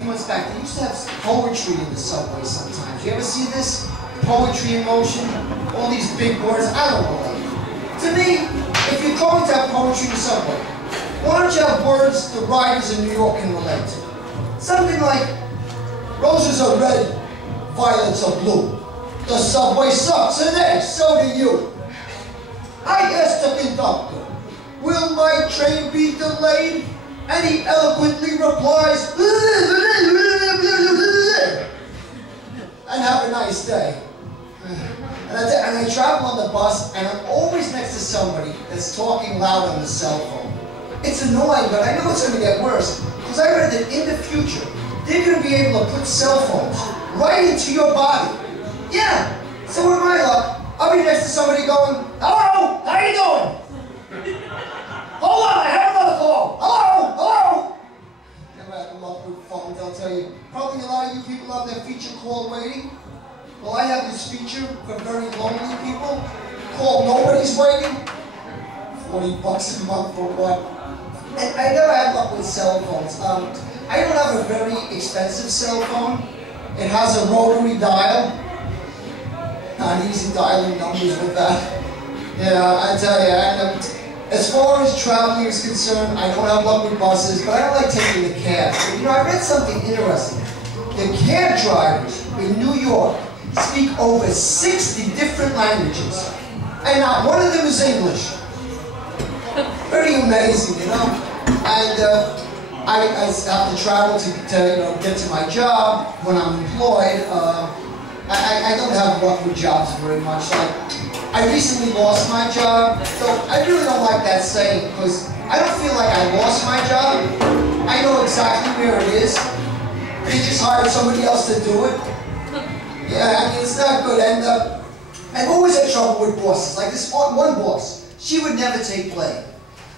months back, they used to have poetry in the subway sometimes. You ever see this? Poetry in motion? All these big words. I don't relate. To me, if you're going to have poetry in the subway, why don't you have words the riders in New York can relate to? Something like, roses are red, violets are blue. The subway sucks, and hey, so do you. I asked the conductor, will my train be delayed? And he eloquently replies, and have a nice day. And I travel on the bus, and I'm always next to somebody that's talking loud on the cell phone. It's annoying, but I know it's going to get worse, because I read that in the future, they're going to be able to put cell phones right into your body. Yeah, so with my luck, I'll be next to somebody going, hello, how you doing? Hold on, I have another call. Hello, hello. Never had luck with phones, I'll tell you. Probably a lot of you people have their feature called waiting. Well, I have this feature for very lonely people called Nobody's Waiting. $40 a month for what? And I never had luck with cell phones. I don't have a very expensive cell phone. It has a rotary dial. Not easy dialing numbers with that. Yeah, I tell you, as far as traveling is concerned, I don't have luck with buses, but I don't like taking the cab. You know, I read something interesting. The cab drivers in New York speak over 60 different languages, and not one of them is English. Pretty amazing, you know? And I have to travel to get to my job when I'm employed. I don't have luck with jobs very much. I recently lost my job, so I really don't like that saying, because I don't feel like I lost my job. I know exactly where it is. They just hired somebody else to do it. Yeah, I mean, it's not good. And I've always had trouble with bosses. Like this one boss, she would never take blame.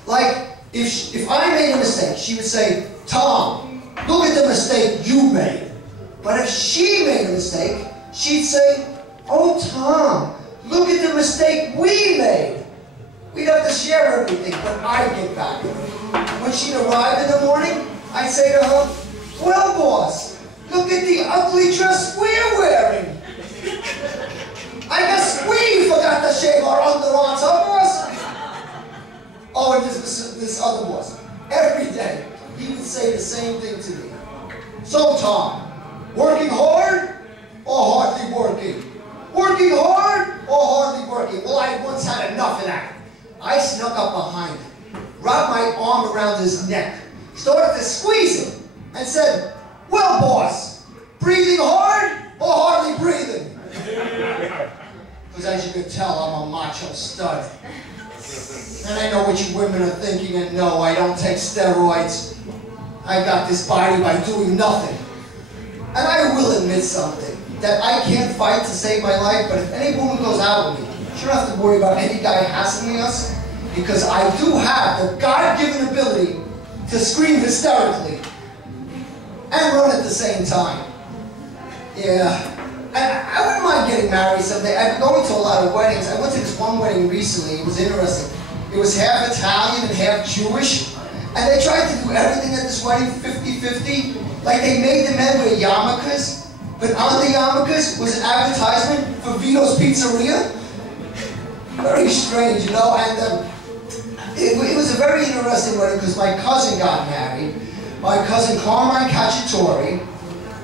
Like, if I made a mistake, she would say, Tom, look at the mistake you made. But if she made a mistake, she'd say, oh, Tom, look at the mistake we made. We'd have to share everything, but I'd get back at her. When she'd arrive in the morning, I'd say to her, well, boss, look at the ugly dress we're wearing. I guess we forgot to shave our underarms, huh, boss? Oh, and this other boss, every day, he would say the same thing to me. So, Tom, working hard or hardly working? Working hard or hardly working? Well, I once had enough of that. I snuck up behind him, wrapped my arm around his neck, started to squeeze him, and said, well, boss, breathing hard or hardly breathing? Because as you can tell, I'm a macho stud. And I know what you women are thinking, and no, I don't take steroids. I got this body by doing nothing. And I will admit something, that I can't fight to save my life, but if any woman goes out with me, she don't have to worry about any guy hassling us, because I do have the God-given ability to scream hysterically and run at the same time. Yeah. And I wouldn't mind getting married someday. I've been going to a lot of weddings. I went to this one wedding recently. It was interesting. It was half Italian and half Jewish. And they tried to do everything at this wedding 50-50. Like they made the men wear yarmulkes, but on the yarmulkes was an advertisement for Vito's Pizzeria. Very strange, you know. And it was a very interesting wedding because my cousin got married. My cousin Carmine Cacciatore.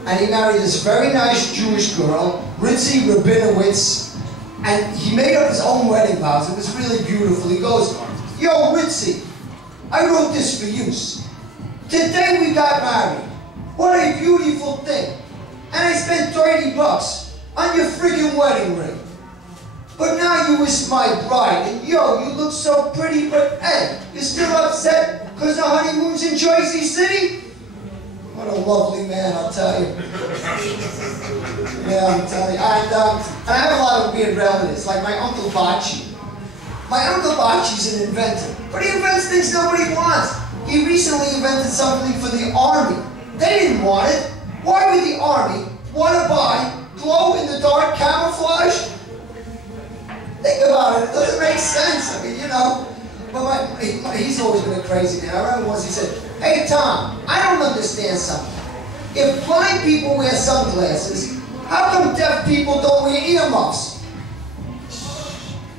And he married this very nice Jewish girl, Ritzy Rabinowitz, and he made up his own wedding vows. It was really beautiful. He goes, yo, Ritzy, I wrote this for you. Today we got married. What a beautiful thing. And I spent $30 on your friggin' wedding ring. But now you was my bride, and yo, you look so pretty, but hey, you're still upset because the honeymoon's in Jersey City? What a lovely man, I'll tell you. Yeah, I'm telling you. And I have a lot of weird relatives, like my Uncle Bocce. My Uncle Bocce's an inventor, but he invents things nobody wants. He recently invented something for the Army. They didn't want it. Why would the Army want to buy glow-in-the-dark camouflage? Think about it. It doesn't make sense. I mean, you know. But he's always been a crazy man. I remember once he said, hey, Tom, I don't understand something. if blind people wear sunglasses, how come deaf people don't wear earmuffs?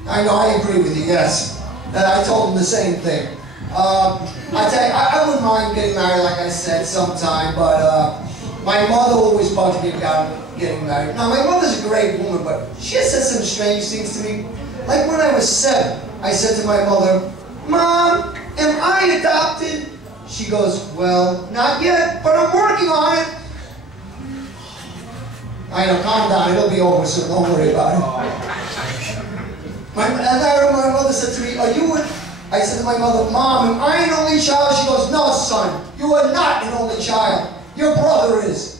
I know, I agree with you, yes. I told him the same thing. I tell you, I wouldn't mind getting married, like I said, sometime, but my mother always bugged me about getting married. Now, my mother's a great woman, but she has said some strange things to me. Like when I was 7, I said to my mother, "Mom, am I adopted?" She goes, "Well, not yet, but I'm working on it." I know, calm down, it'll be over, so don't worry about it. And I remember my mother said to me, "Are you an..." I said to my mother, "Mom, am I an only child?" She goes, "No, son, you are not an only child. Your brother is."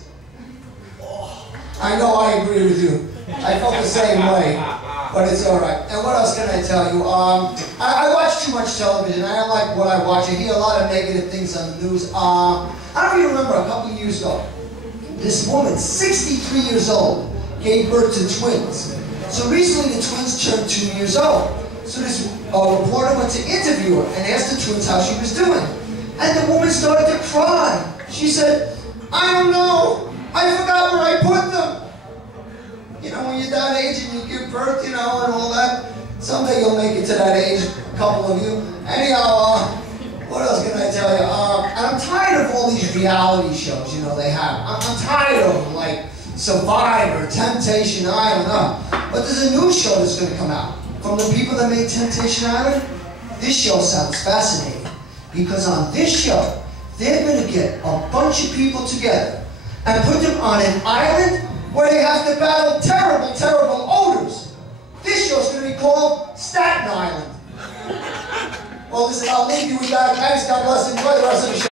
I know, I agree with you. I felt the same way, but it's all right. And what else can I tell you? I watch too much television. I don't like what I watch. I hear a lot of negative things on the news. I don't know if you remember a couple of years ago, this woman, 63 years old, gave birth to twins. So recently the twins turned 2 years old. So this reporter went to interview her and asked the twins how she was doing. And the woman started to cry. She said, "I don't know. I forgot where I put them." You know, when you're that age and you give birth, you know, and all that. Someday you'll make it to that age, a couple of you. Anyhow, what else can I tell you? And I'm tired of all these reality shows, you know, they have. I'm tired of them, like Survivor, Temptation, I don't know. But there's a new show that's going to come out from the people that made Temptation Island. This show sounds fascinating because on this show, they're going to get a bunch of people together and put them on an island where they have to battle terrible, terrible odors. This show's going to be called Staten Island. Well, listen, I'll leave you with that. Thanks, God bless, enjoy the rest of the show.